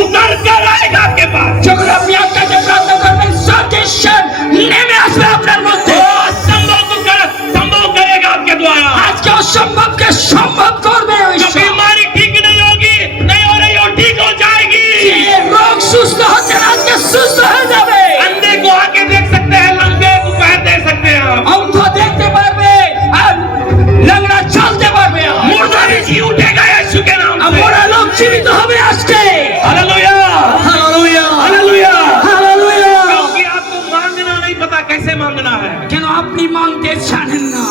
उतर कर आएगा आपके पास। যখন আপনি আত্মাকে প্রার্থনা করবেন সত্যিশ্বর নেমে আসবে আপনার মধ্যে। संभव करेगा आपके द्वारा। আজকে অসম্ভবকে সম্ভব করবে ওই जो बीमारी ठीक नहीं होगी, नहीं हो रही हो, ठीक हो जाएगी। যে রোগ সুস্থ হচ্ছে না আজকে সুস্থ হয়ে যাবে। अंधे को आके देख सकते हैं, लंगड़े को पैर देख सकते हैं आप। অন্ধ দেখতে পারবে আর ল্যাংড়া চলতে পারবে। मुर्दा भी जी उठेगा यीशु के नाम से। মোরা লোক জীবিত হবে আজকে। Hallelujah, hallelujah hallelujah. হালেলুয়া। क्योंकि आपको मांगना नहीं पता कैसे मांगना है। কেন আপনি মানতে জানেন না?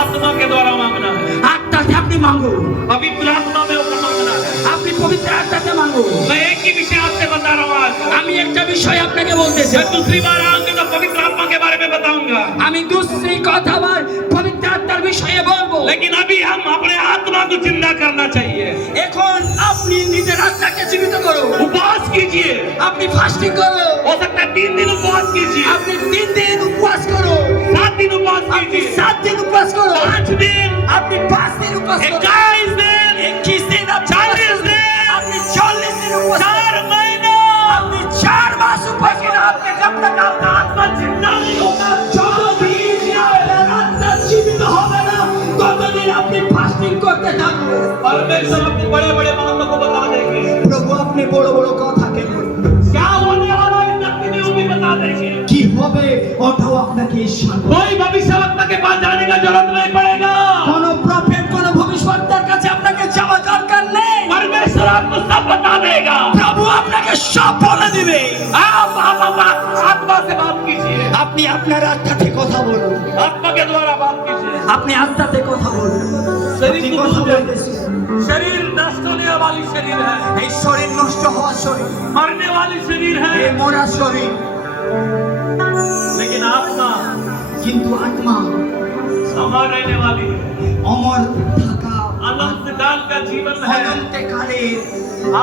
आत्मा के द्वारा मांगना है, আত্মাতে আপনি মাঙ্গো। पवित्र आत्मा में ऊपर मांगना है। আপনি পবিত্র আত্মাতে মাঙ্গো। मैं एक ही विषय आपसे बता रहा हूँ आज। আমি একটা বিষয় আপনাকে বলতেছি। मैं दूसरी बार आऊंगा तो पवित्र आत्मा के बारे में बताऊंगा। আমি दूसरी কথা আবার পবিত্র আত্মার বিষয়ে বলবো। लेकिन अभी हम अपने आत्मा को जिंदा करना चाहिए। এখন আপনি নিজের আত্মাকে জীবিত করো। उपवास कीजिए। আপনি ফাস্টিং করো। हो सकता है 3 दिन उपवास कीजिए, আপনি 3 দিন উপবাস করো। 7 दिन उपवास আপনি कीजिए, 7 দিন উপবাস করো। 5 दिन, আপনি 5 দিন উপবাস করো। 21 दिन, 21 দিন, 40 दिन, আপনি 40 দিন উপবাস করো। 4 महीना। আপনি 4 মাস উপবাস করো। आपने जब तक आपका आत्मा जिंदा नहीं होगा, যতদিন আপনার আত্মা জীবিত হবে না ততদিন আপনি ফাস্টিং করতে থাকুন। परमेश्वर अपने बड़े बड़े मामलों को बता देंगे। প্রভু আপনি বড় বড় কথা কেন বলবেন? क्या होने वाला है इन दिनों में भी बता देंगे। কি হবে ওটাও আপনাকে জানাবো। कोई भविष्यवक्ता के पास जाने का जरूरत नहीं पड़ेगा। কোন প্রফেট কোন ভবিষ্যদ্বক্তার কাছে আপনাকে যাওয়া দরকার নেই। परमेश्वर आपको सब बता देगा। প্রভু আপনাকে সব বলে দিবে। आप आत्मा से बात कीजिए, আপনি আপনার আত্মাতে কথা বলুন। आत्मा के द्वारा बात कीजिए। আপনি আত্মাতে কথা বলুন। शरीर আপনি को কথা दूर বলতেছেন। शरीर नष्ट होने वाली शरीर है, এই শরীর নষ্ট হওয়া শরীর, मरने वाली शरीर এই है। মরা শরীর, लेकिन आत्मा কিন্তু আত্মা अमर रहने वाली है, অমর থাকা अनंत काल का जीवन है। অনন্তকালে।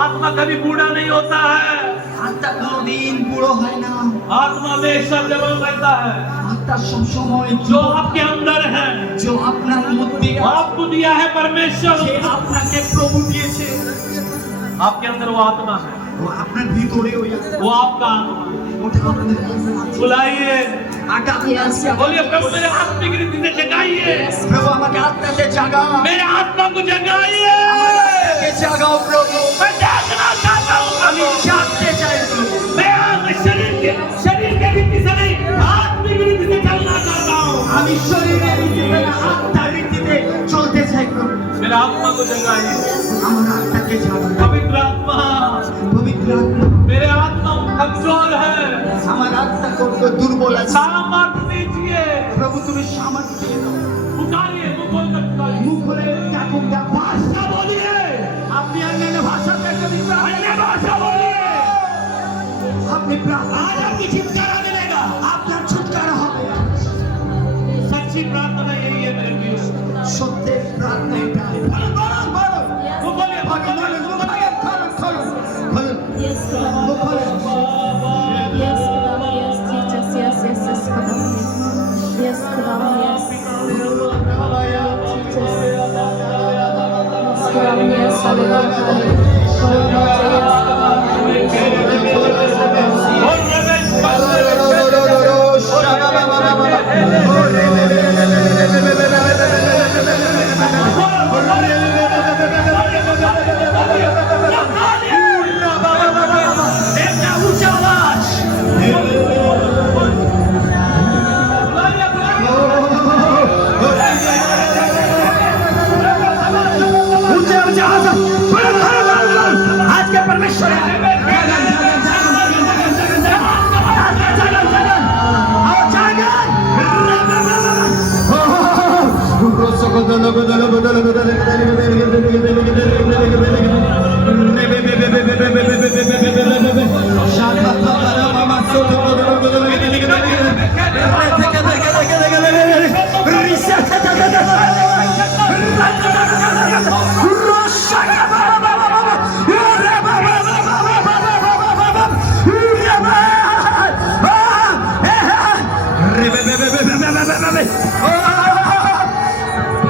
आत्मा कभी बूढ़ा नहीं होता है, আত্মা কোনদিন বুড়ো হয় না। आत्मा हमेशा जवान रहता है। আত্মা সবসময় जो आपके अंदर है, जो আপনার মধ্যে आपको दिया है परमेश्वर, যে আপনাকে প্রভু দিয়েছে, आपके अंदर वो आत्मा है, ও আপনার ভিতরে ওই আত্মা, वो आपका आत्मा। ওটা আপনার আছে। बुलाइए, আগামী আসছে। बोलिए प्रभु मेरे आत्मिक रीति से जगाइए, প্রভু আমাকে আত্মাতে জাগাও। मेरे आत्मा को जगाइए। আমাকে জাগাও প্রভু। मैं जागना चाहता हूँ, আমি জাগতে চাই প্রভু। मैं शरीर के रीति से नहीं, आत्मिक रीति से चलना चाहता हूँ। আমি শরীরের রীতিতে না আত্মার রীতিতে চলতে চাই প্রভু। मेरे आत्मा को जगाइए। আমার আত্মাকে জাগাও। पवित्र आत्मा, পবিত্র আত্মা, मेरे आत्मा कमजोर है, আমার আত্মা কত দুর্বল আছে। सामर्थ्य दीजिए। প্রভু তুমি সামর্থ্য দিয়ে দাও। पुकारिए, मुंह खोलकर पुकारिए। মুখ খুলে ডাকুন, ডাকুন। भाषा बोलिए, আপনি অন্যান্য ভাষাতে যদি अन्य भाषा बोलिए। আপনি প্রার্থনা आज आपकी छुटकारा मिलेगा। আপনার ছুটকারা হবে। सच्ची प्रार्थना यही है मेरे प्रियो। সত্যের প্রার্থনা এটাই। বলুন, বলুন, বলুন। मुंह खोलिए, मुंह বলুন, खोलिए, বলুন, मुंह বলুন, खोलिए। বলুন, বলুন, বলুন। Yes, Lord. মুখ খুলে। Yes, Lord. Yes, Jesus. Yes, yes, yes, Lord. Yes, Lord. Yes. Jesus. Yes, Lord. Yes, hallelujah. और रमेश पाल একটা উচ্চ আওয়াজ। উচ্চ আওয়াজ। বলুন, বলুন, বলুন, বলুন। আজকে পরমেশ্বর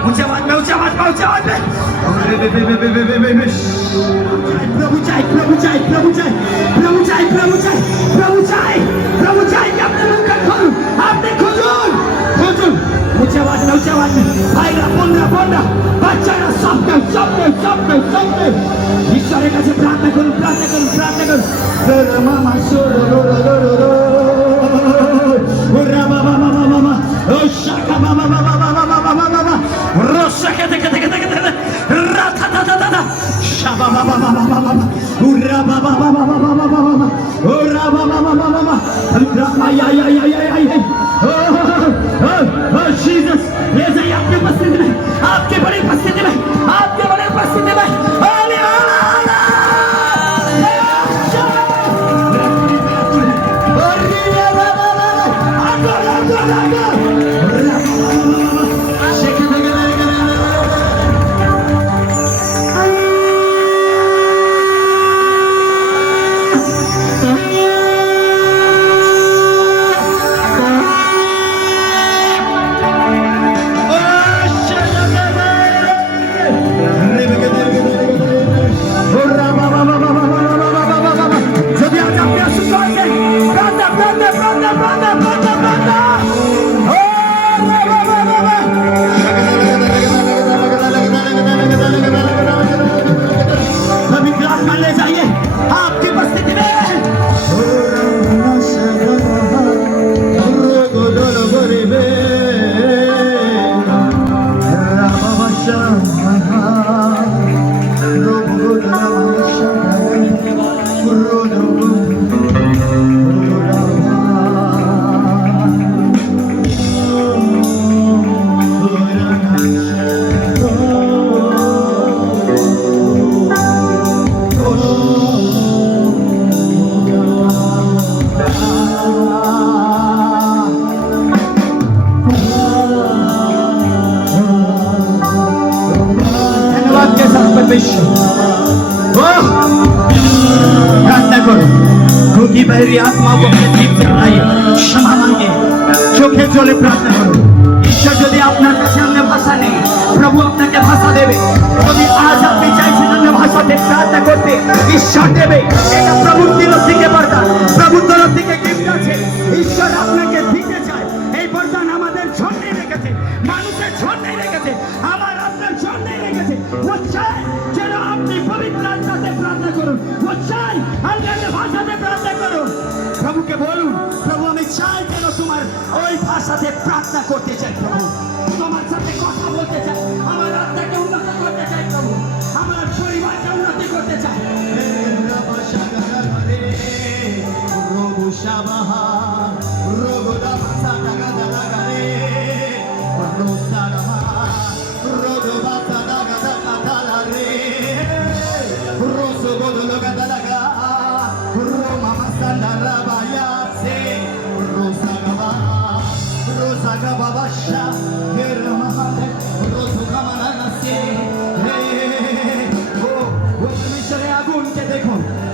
ऊंचा आवाज में, ऊंचा आवाज में, ऊंचा आवाज में। प्रभु चाहे, प्रभु শক্তি ঈশ্বরের কাছে প্রার্থনা করুন, প্রার্থনা করুন, প্রার্থনা করুন। মামা শাখা মামা মামা মামা মামা মামা রসাখা থেকে থেকে থেকে থেকে রাথা দাদা দাদা শাবা বাবা বাবা বাবা উরা বাবা বাবা বাবা বাবা বাবা উরা বাবা বাবা বাবা রামা या या या या या ओ जीसस ये जाइए आपके उपस्थिति में, आपके बड़ी उपस्थिति में, आपके बड़ी उपस्थिति में बहरी आत्मा को अपने दिल से उठाइए, क्षमा मांगे, चोखे चले प्रार्थना करो। ईश्वर यदि আপনার কাছে अन्य भाषा নেই, প্রভু আপনাকে ভাষা দেবে। যদি আজ আপনি চাইছেন अन्य ভাষাতে প্রার্থনা করতে, ঈশ্বর দেবে। এটা প্রভুর তরফ থেকে বরদান, প্রভুর তরফ থেকে গিফট আছে। ঈশ্বর আপনাকে দিতে চায়। এই বরদান আমাদের জন্যই রেখেছে, মানুষের জন্যই রেখেছে, আমার আপনার জন্যই রেখেছে। ও চায় যেন আপনি পবিত্র আত্মাতে প্রার্থনা করুন, ও চায় अन्य ভাষাতে প্রার্থনা করুন। প্রভুকে বলুন, প্রভু আমি চাই যেন তোমার ওই ভাষাতে প্রার্থনা করতে চাই। প্রভু তোমার সাথে কথা বলতে চাই, আমার আত্মাকে উন্নত করতে চাই। প্রভু আমার পরিবারকে উন্নতি করতে চাই।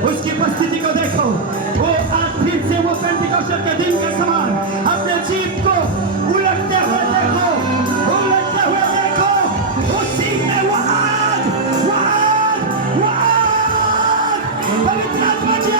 उसकी उपस्थिति को देखो, वो आज फिर से वो पेंटिकोस्टल के दिन के समान अपने जीव को उलटते हुए देखो, उलटते हुए देखो। उसी में वो आज पवित्र आत्मा जी